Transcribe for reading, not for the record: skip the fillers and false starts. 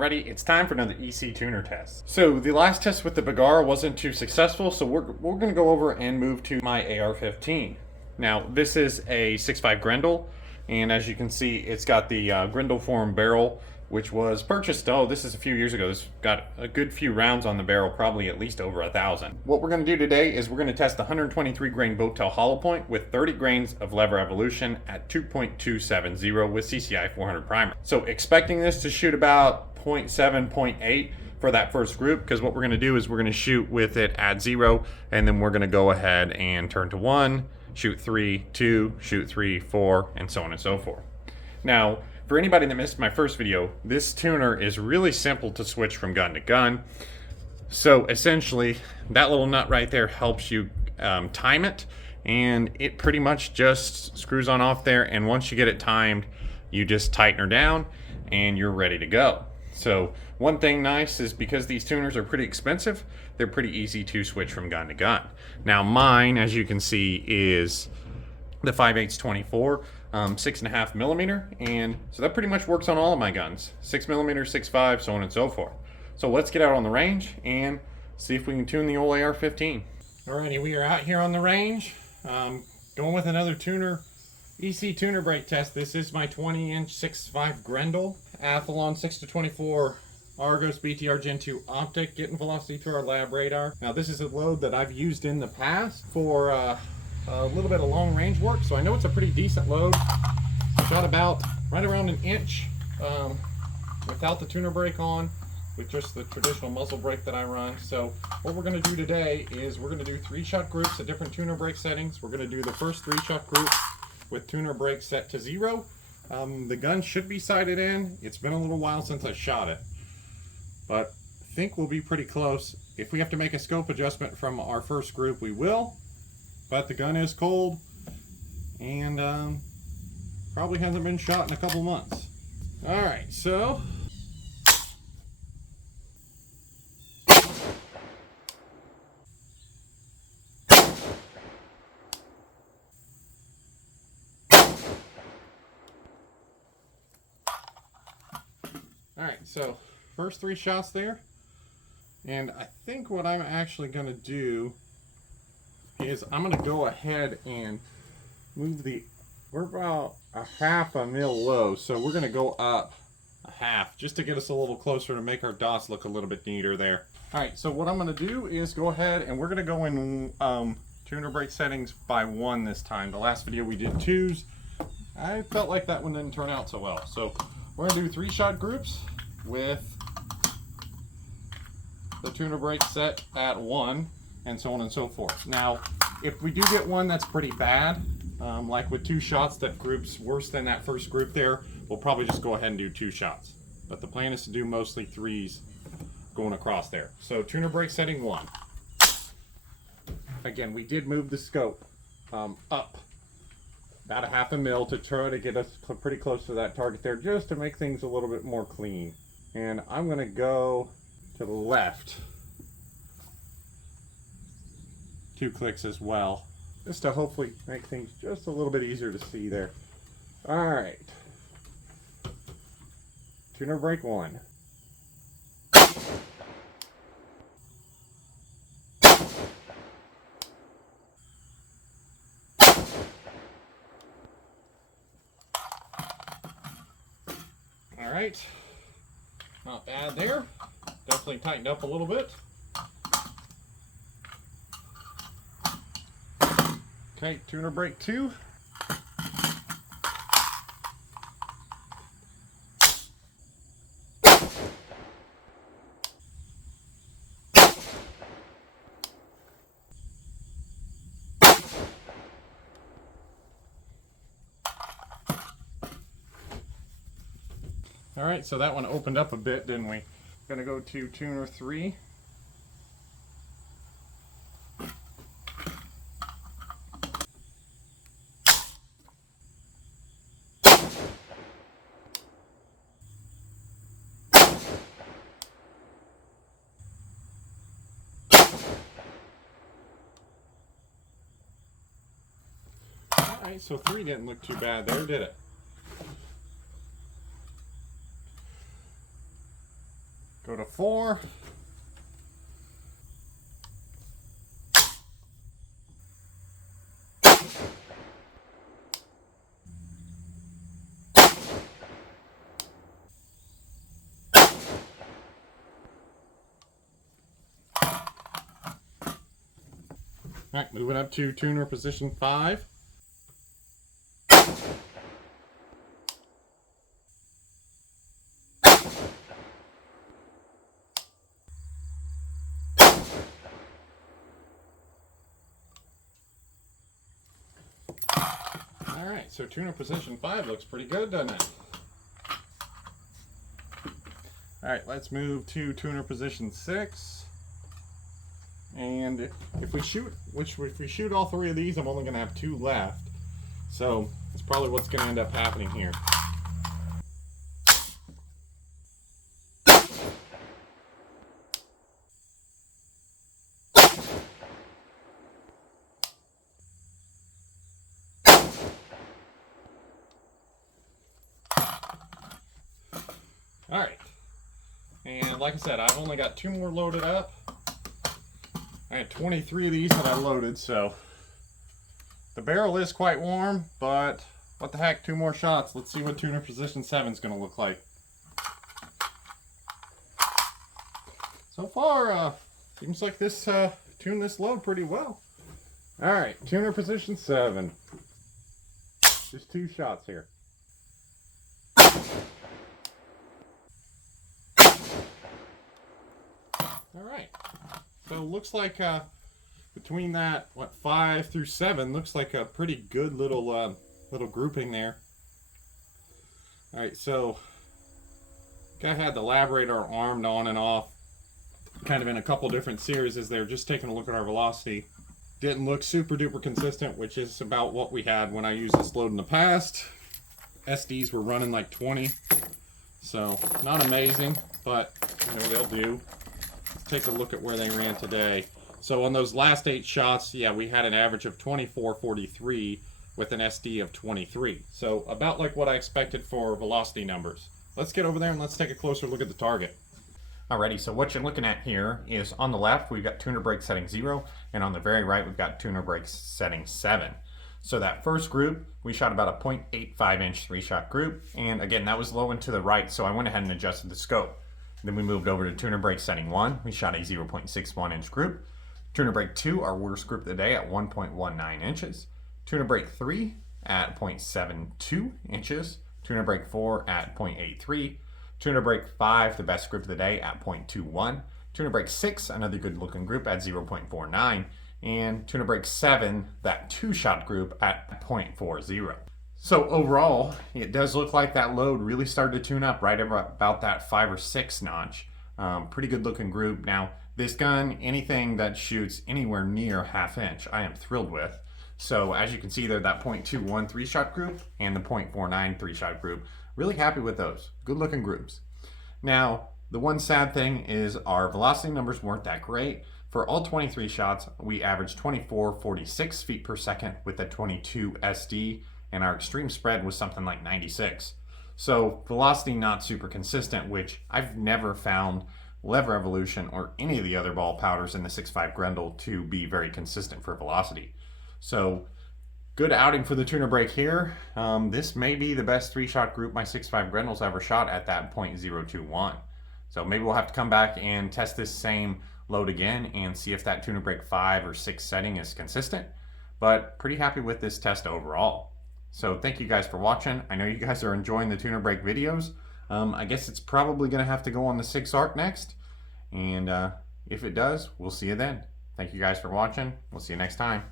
ready, it's time for another EC tuner test. So the last test with the Bagara wasn't too successful, so we're going to go over and move to my AR15. Now this is a 6.5 Grendel, and as you can see, it's got the Grendel form barrel, which was purchased, this is a few years ago. This got a good few rounds on the barrel, probably at least over 1,000. What we're going to do today is we're going to test the 123 grain Boattail hollow point with 30 grains of lever evolution at 2.270 with CCI 400 primer. So expecting this to shoot about 0.7, 0.8 for that first group, because what we're going to do is we're going to shoot with it at 0, and then we're going to go ahead and turn to 1, shoot 3, 2, shoot 3, 4, and so on and so forth. Now, for anybody that missed my first video, this tuner is really simple to switch from gun to gun. So essentially, that little nut right there helps you time it, and it pretty much just screws on off there, and once you get it timed, you just tighten her down, and you're ready to go. So one thing nice is because these tuners are pretty expensive, they're pretty easy to switch from gun to gun. Now mine, as you can see, is the 5/8 24. 6.5 millimeter, and so that pretty much works on all of my guns. 6 millimeter, 6.5, so on and so forth. So let's get out on the range and see if we can tune the old AR15. Alrighty, we are out here on the range, going with another tuner, EC tuner brake test. This is my 20-inch 6.5 Grendel Athlon 6-24 Argos BTR Gen 2 optic, getting velocity through our lab radar. Now this is a load that I've used in the past for a little bit of long range work, so I know it's a pretty decent load. Shot about right around an inch without the tuner brake on, with just the traditional muzzle brake that I run. So what we're going to do today is we're going to do 3-shot groups at different tuner brake settings. We're going to do the first 3-shot group with tuner brake set to 0. The gun should be sighted in. It's been a little while since I shot it, but I think we'll be pretty close. If we have to make a scope adjustment from our first group, we will. But the gun is cold, and probably hasn't been shot in a couple months. Alright, so first 3 shots there, and I think what I'm actually going to do is I'm going to go ahead and move we're about a 1/2 mil low, so we're going to go up a 1/2 just to get us a little closer to make our dots look a little bit neater there. Alright, so what I'm going to do is go ahead and we're going to go in tuner brake settings by 1 this time. The last video we did 2s. I felt like that one didn't turn out so well, so we're going to do 3-shot groups with the tuner brake set at 1, and so on and so forth. Now, if we do get one that's pretty bad, like with 2 shots that groups worse than that first group there, we'll probably just go ahead and do 2 shots. But the plan is to do mostly 3s going across there. So tuner brake setting 1. Again, we did move the scope up about a 1/2 mil to try to get us pretty close to that target there, just to make things a little bit more clean. And I'm going to go to the left 2 clicks as well, just to hopefully make things just a little bit easier to see there. Alright, tuner brake 1. Alright, not bad there, definitely tightened up a little bit. Okay, tuner brake 2. Alright, so that one opened up a bit, didn't we? Gonna go to tuner 3. Alright, so 3 didn't look too bad there, did it? Go to 4. Alright, moving up to tuner position 5. Alright, so tuner position 5 looks pretty good, doesn't it? Alright, let's move to tuner position 6. And if we shoot all 3 of these, I'm only going to have 2 left. So that's probably what's going to end up happening here. Alright, and like I said, I've only got 2 more loaded up. I had 23 of these that I loaded, so the barrel is quite warm, but what the heck, 2 more shots. Let's see what tuner position 7 is going to look like. So far, seems like this tuned this load pretty well. Alright, tuner position 7. Just 2 shots here. Alright, so looks like between that, 5 through 7, looks like a pretty good little grouping there. Alright, so guy had the labradar armed on and off, kind of in a couple different series as they're just taking a look at our velocity. Didn't look super duper consistent, which is about what we had when I used this load in the past. SDs were running like 20, so not amazing, but you know, they'll do. Let's take a look at where they ran today. So on those last 8 shots, yeah, we had an average of 24.43 with an SD of 23. So about like what I expected for velocity numbers. Let's get over there and let's take a closer look at the target. Alrighty, so what you're looking at here is on the left, we've got tuner brake setting 0, and on the very right, we've got tuner brake setting 7. So that first group, we shot about a 0.85 inch 3-shot group, and again, that was low and to the right, so I went ahead and adjusted the scope. Then we moved over to tuner brake setting 1, we shot a 0.61 inch group. Tuner brake 2, our worst group of the day, at 1.19 inches. Tuner brake 3 at 0.72 inches. Tuner brake 4 at 0.83. Tuner brake 5, the best group of the day, at 0.21. Tuner brake 6, another good looking group, at 0.49. And tuner brake 7, that 2-shot group, at 0.40. So overall, it does look like that load really started to tune up right about that 5 or 6 notch. Pretty good looking group. Now, this gun, anything that shoots anywhere near ½ inch, I am thrilled with. So as you can see there, that 0.21 3-shot group and the 0.49 3-shot group, really happy with those. Good looking groups. Now, the one sad thing is our velocity numbers weren't that great. For all 23 shots, we averaged 24.46 feet per second with a 22 SD, and our extreme spread was something like 96. So velocity not super consistent, which I've never found Lever Evolution or any of the other ball powders in the 6.5 Grendel to be very consistent for velocity. So good outing for the tuner brake here. This may be the best 3-shot group my 6.5 Grendel's ever shot at that 0.021. So maybe we'll have to come back and test this same load again and see if that tuner brake 5 or 6 setting is consistent. But pretty happy with this test overall. So thank you guys for watching. I know you guys are enjoying the tuner brake videos. I guess it's probably going to have to go on the 6 arc next. And if it does, we'll see you then. Thank you guys for watching. We'll see you next time.